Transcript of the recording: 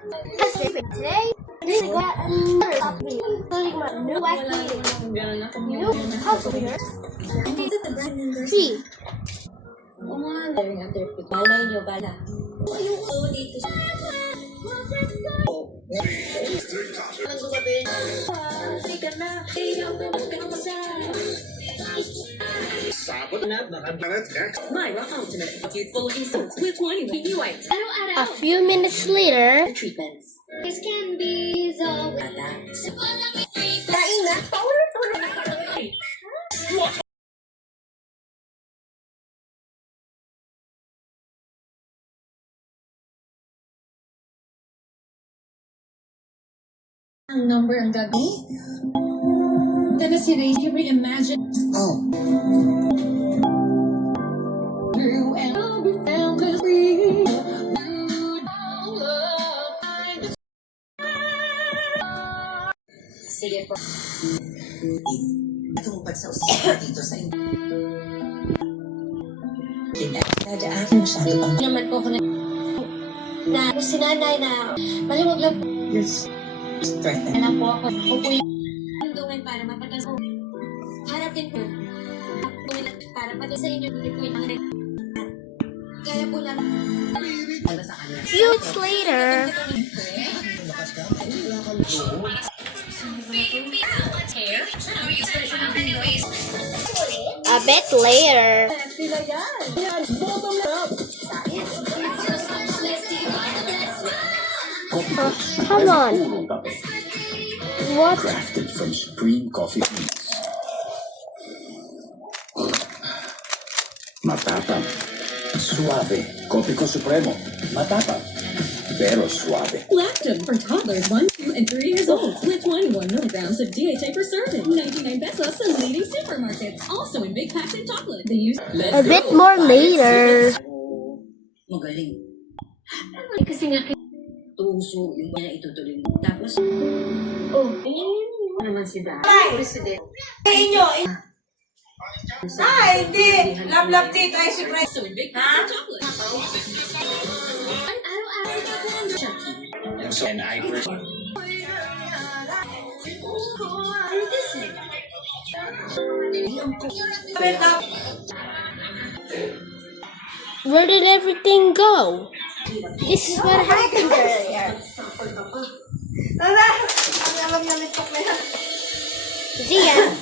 Today, we got another topic, including my new activity, new puzzle here. See. Malay nyo ba na? Dito Myra Ultimate, youthful insults with 20 white. A few minutes later, Treatments. this can be so. Ang number ang gabi. Then as you reimagine. Oh. Through and endlessly. Sige po. Tumupad sa usapan dito sa inyo. Dadaan masyado pang Naman po ako na sinanay na maliwag lang po. you're strengthened. Alam po ako. Upo yung gawin para mapatas ko. Harapin po. Para pati sa inyo. Hindi po yung kaya po lang. Para sa kanya. Few minutes later, a bit later. Come on. What? Crafted from supreme coffee beans. Matapang. Suave. Kopi ko supremo. Matapang. Pero suave. Lactum for toddlers 1, 2, and 3 years old with 21 milligrams of DHA per serving. 99 pesos in leading supermarkets. Also in big packs and chocolate. They use A bit more later. Magaling. Kasi nga tuso yung mga itutuloy mo. Tapos, naman si Dad. President. Hindi! Love dito ay si Fred. also in big packs and chocolate. And I Where did everything go? This is what happened earlier. Tara! Ang alam niya nito na yan. See ya.